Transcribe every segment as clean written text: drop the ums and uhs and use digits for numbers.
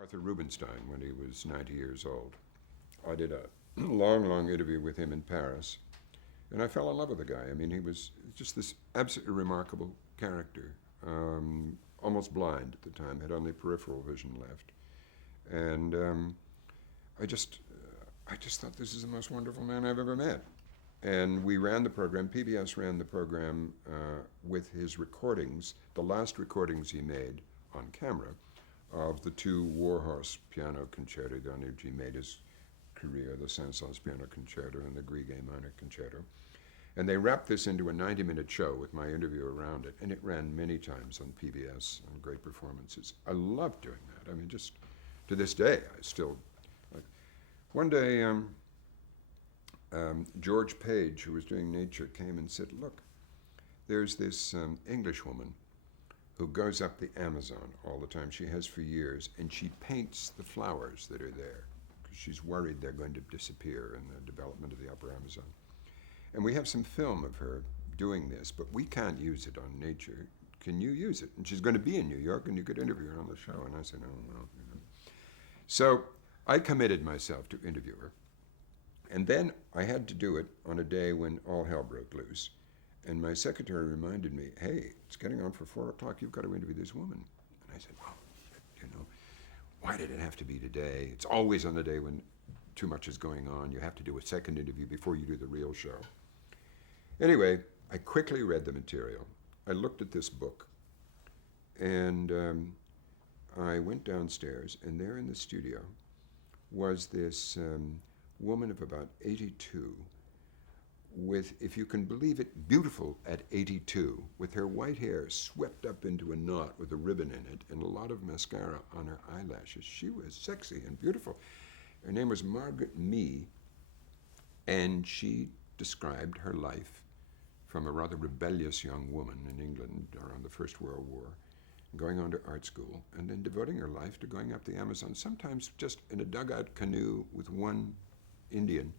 Arthur Rubinstein when he was 90 years old. I did a long interview with him in Paris, and I fell in love with the guy. I mean, he was just this absolutely remarkable character, almost blind at the time, had only peripheral vision left. And I just, I just thought this is the most wonderful man I've ever met. And we ran the program, PBS ran the program with his recordings, the last recordings he made on camera of the two Warhorse piano concerti on which he made his career, the Saint-Saëns Piano Concerto and the Grieg Minor Concerto. And they wrapped this into a 90-minute show with my interview around it, and it ran many times on PBS and great performances. I loved doing that. I mean, just to this day, I still. One day, George Page, who was doing Nature, came and said, "Look, there's this English woman who goes up the Amazon all the time. She has for years, and she paints the flowers that are there because she's worried they're going to disappear in the development of the upper Amazon. And we have some film of her doing this, but we can't use it on Nature. Can you use it? And she's going to be in New York, and you could interview her on the show." And I said, "Oh, well, you know." So I committed myself to interview her. And then I had to do it on a day when all hell broke loose. And my secretary reminded me, "Hey, it's getting on for 4 o'clock. You've got to interview this woman." And I said, "Oh, you know, why did it have to be today? It's always on the day when too much is going on. You have to do a second interview before you do the real show." Anyway, I quickly read the material. I looked at this book. And I went downstairs, and there in the studio was this woman of about 82 with, if you can believe it, beautiful at 82, with her white hair swept up into a knot with a ribbon in it and a lot of mascara on her eyelashes. She was sexy and beautiful. Her name was Margaret Mee, and she described her life from a rather rebellious young woman in England around the First World War, going on to art school, and then devoting her life to going up the Amazon, sometimes just in a dugout canoe with one Indian,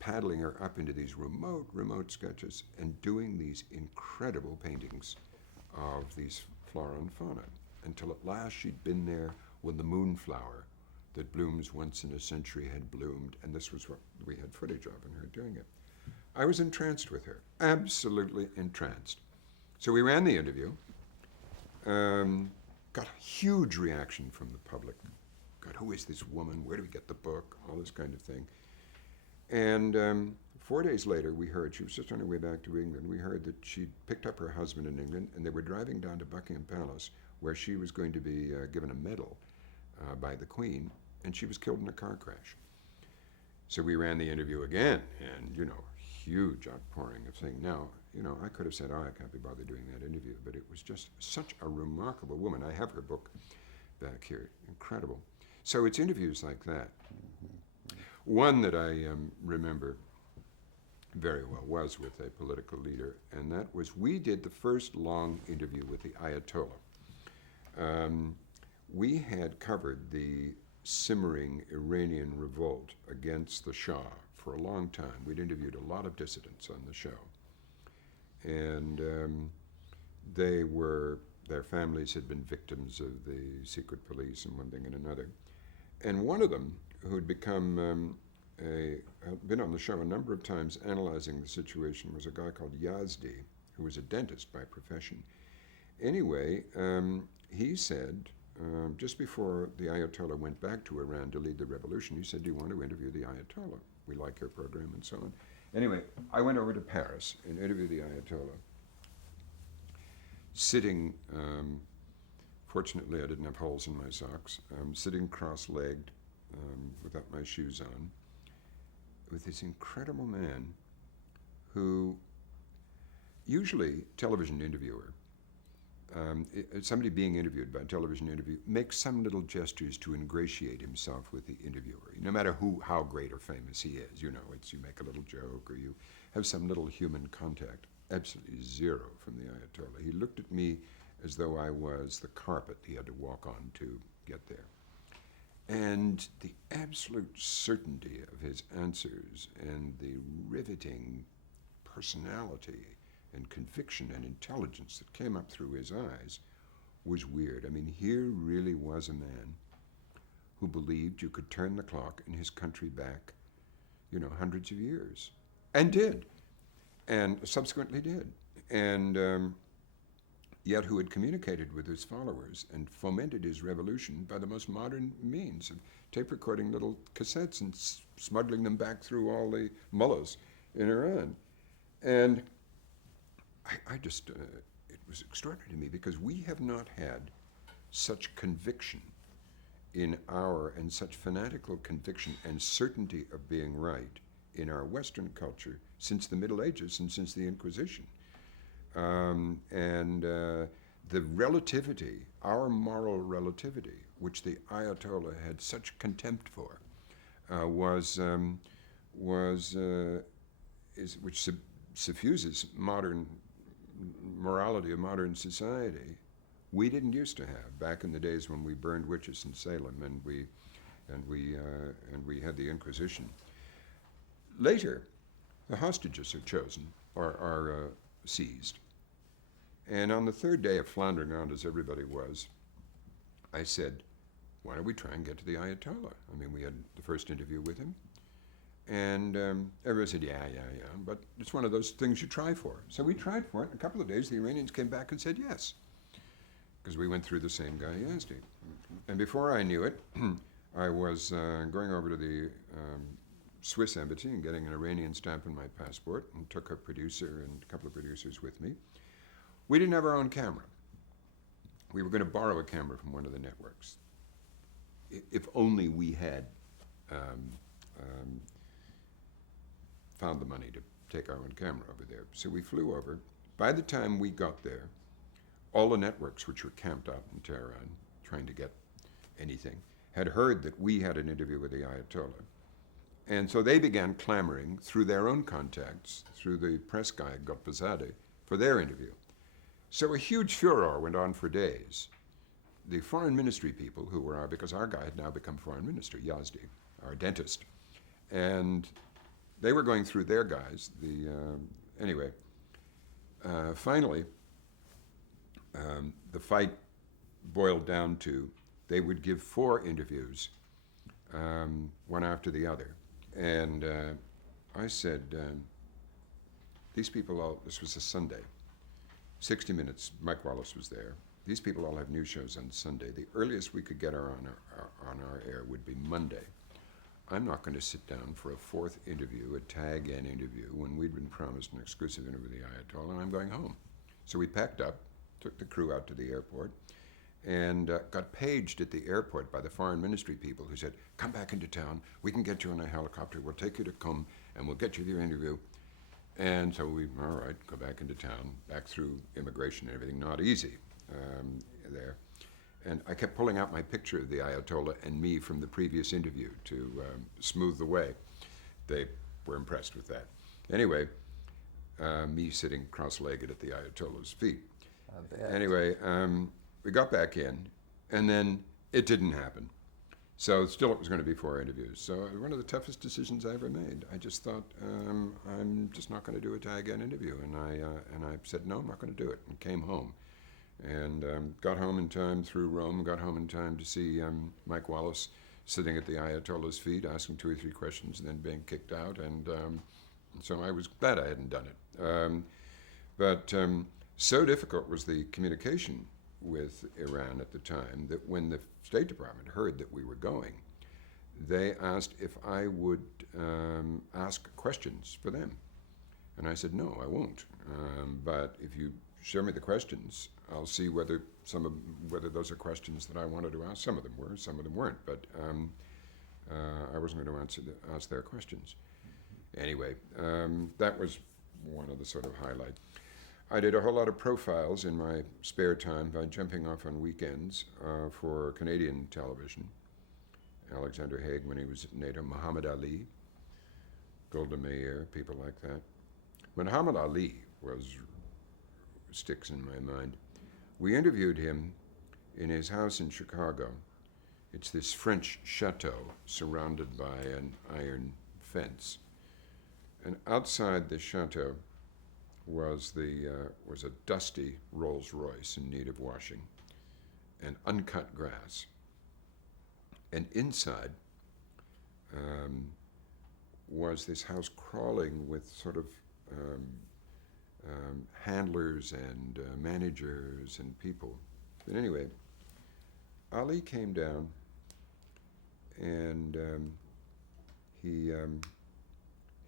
paddling her up into these remote sketches and doing these incredible paintings of these flora and fauna, until at last she'd been there when the moonflower that blooms once in a century had bloomed, and this was what we had footage of and her doing it. I was entranced with her, absolutely entranced. So we ran the interview, got a huge reaction from the public. God, who is this woman? Where do we get the book? All this kind of thing. And 4 days later, we heard, she was just on her way back to England, we heard that she'd picked up her husband in England, and they were driving down to Buckingham Palace, where she was going to be given a medal by the Queen, and she was killed in a car crash. So we ran the interview again, and, you know, huge outpouring of saying, now, you know, I could have said, "Oh, I can't be bothered doing that interview," but it was just such a remarkable woman. I have her book back here, incredible. So it's interviews like that. One that I remember very well was with a political leader, and that was, we did the first long interview with the Ayatollah. We had covered the simmering Iranian revolt against the Shah for a long time. We'd interviewed a lot of dissidents on the show. And their families had been victims of the secret police and one thing and another. And one of them, who'd become been on the show a number of times analyzing the situation, was a guy called Yazdi, who was a dentist by profession. Anyway, he said, just before the Ayatollah went back to Iran to lead the revolution, he said, "Do you want to interview the Ayatollah? We like your program," and so on. Anyway, I went over to Paris and interviewed the Ayatollah, sitting, fortunately I didn't have holes in my socks, sitting cross-legged without my shoes on, with this incredible man who, usually television interviewer, somebody being interviewed by a television interview makes some little gestures to ingratiate himself with the interviewer, no matter how great or famous he is. You know, it's, you make a little joke or you have some little human contact. Absolutely zero from the Ayatollah. He looked at me as though I was the carpet he had to walk on to get there. And the absolute certainty of his answers and the riveting personality and conviction and intelligence that came up through his eyes was weird. I mean, here really was a man who believed you could turn the clock in his country back, hundreds of years. And did. And subsequently did. And yet who had communicated with his followers and fomented his revolution by the most modern means of tape recording little cassettes and smuggling them back through all the mullahs in Iran. And I just, it was extraordinary to me because we have not had such conviction and such fanatical conviction and certainty of being right in our Western culture since the Middle Ages and since the Inquisition. The relativity, our moral relativity, which the Ayatollah had such contempt for, which suffuses modern morality of modern society, we didn't used to have back in the days when we burned witches in Salem and we had the Inquisition. Later, the hostages are chosen or are seized. And on the third day of floundering around as everybody was, I said, why don't we try and get to the Ayatollah? I mean, we had the first interview with him. And everybody said, yeah, but it's one of those things you try for. So we tried for it. In a couple of days, the Iranians came back and said yes, because we went through the same guy Yazdi. And before I knew it, I was going over to the Swiss embassy and getting an Iranian stamp on my passport, and took a producer and a couple of producers with me. We didn't have our own camera. We were going to borrow a camera from one of the networks. If only we had found the money to take our own camera over there. So we flew over. By the time we got there, all the networks which were camped out in Tehran, trying to get anything, had heard that we had an interview with the Ayatollah. And so they began clamoring through their own contacts, through the press guy, Gotbazadeh, for their interview. So a huge furor went on for days. The foreign ministry people who were because our guy had now become foreign minister, Yazdi, our dentist. And they were going through their guys. Finally, the fight boiled down to they would give 4 interviews, one after the other. And I said, these people this was a Sunday, 60 Minutes, Mike Wallace was there. These people all have news shows on Sunday. The earliest we could get on our air would be Monday. I'm not going to sit down for a 4th interview, a tag-in interview, when we'd been promised an exclusive interview with the Ayatollah, and I'm going home. So we packed up, took the crew out to the airport, and got paged at the airport by the foreign ministry people who said, come back into town, we can get you in a helicopter, we'll take you to Qom, and we'll get you your interview. And so we, all right, go back into town, back through immigration and everything, not easy there. And I kept pulling out my picture of the Ayatollah and me from the previous interview to smooth the way. They were impressed with that. Anyway, me sitting cross-legged at the Ayatollah's feet. Anyway, we got back in, and then it didn't happen. So still it was going to be 4 interviews. So one of the toughest decisions I ever made. I just thought, I'm just not going to do a tag-in interview. And I said, no, I'm not going to do it, and came home. And got home in time through Rome, got home in time to see Mike Wallace sitting at the Ayatollah's feet, asking 2 or 3 questions, and then being kicked out. And so I was glad I hadn't done it. But so difficult was the communication with Iran at the time that when the State Department heard that we were going, they asked if I would ask questions for them. And I said, no, I won't. But if you show me the questions, I'll see whether those are questions that I wanted to ask. Some of them were, some of them weren't, but I wasn't going to ask their questions. Anyway, that was one of the sort of highlights. I did a whole lot of profiles in my spare time by jumping off on weekends for Canadian television. Alexander Haig when he was at NATO, Muhammad Ali, Golda Meir, people like that. Muhammad Ali sticks in my mind. We interviewed him in his house in Chicago. It's this French chateau surrounded by an iron fence. And outside the chateau was a dusty Rolls Royce in need of washing, and uncut grass. And inside was this house crawling with sort of handlers and managers and people. But anyway, Ali came down, and he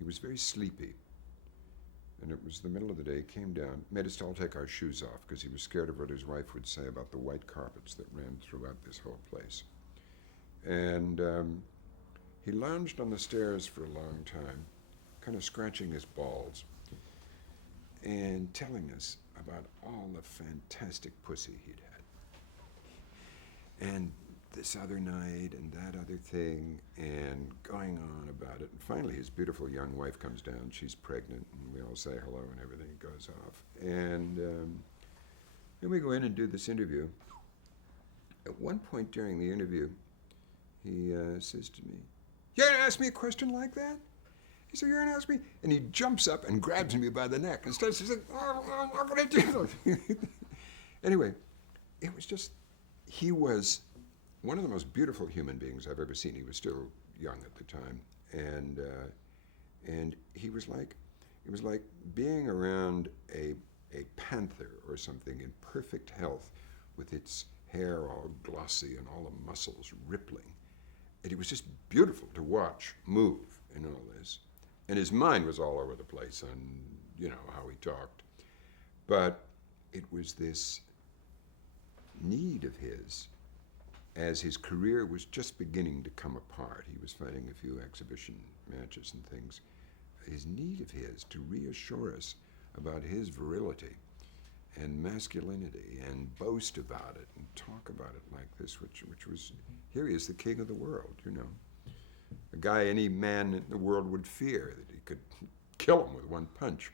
was very sleepy. And it was the middle of the day. He came down, made us all take our shoes off because he was scared of what his wife would say about the white carpets that ran throughout this whole place. And he lounged on the stairs for a long time, kind of scratching his balls and telling us about all the fantastic pussy he'd had. And this other night and that other thing, and going on about it. And finally his beautiful young wife comes down. She's pregnant, and we all say hello and everything goes off. And then we go in and do this interview. At one point during the interview, he says to me, "You're going to ask me a question like that?" He said, "You're going to ask me?" And he jumps up and grabs me by the neck and starts to say, "Oh, I'm not going to do that." Anyway, it was just, he was one of the most beautiful human beings I've ever seen. He was still young at the time. And he was like, it was like being around a panther or something in perfect health with its hair all glossy and all the muscles rippling. And it was just beautiful to watch move in all this. And his mind was all over the place on, you know, how he talked. But it was this need of his, as his career was just beginning to come apart. He was fighting a few exhibition matches and things. His need of his to reassure us about his virility and masculinity and boast about it and talk about it like this, which was, here he is, the king of the world, you know. A guy any man in the world would fear, that he could kill him with one punch.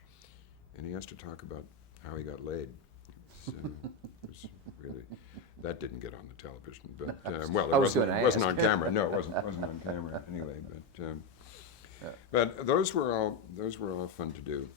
And he has to talk about how he got laid. It was really, that didn't get on the television, but well, it wasn't on camera. No, it wasn't on camera anyway. But those were all fun to do.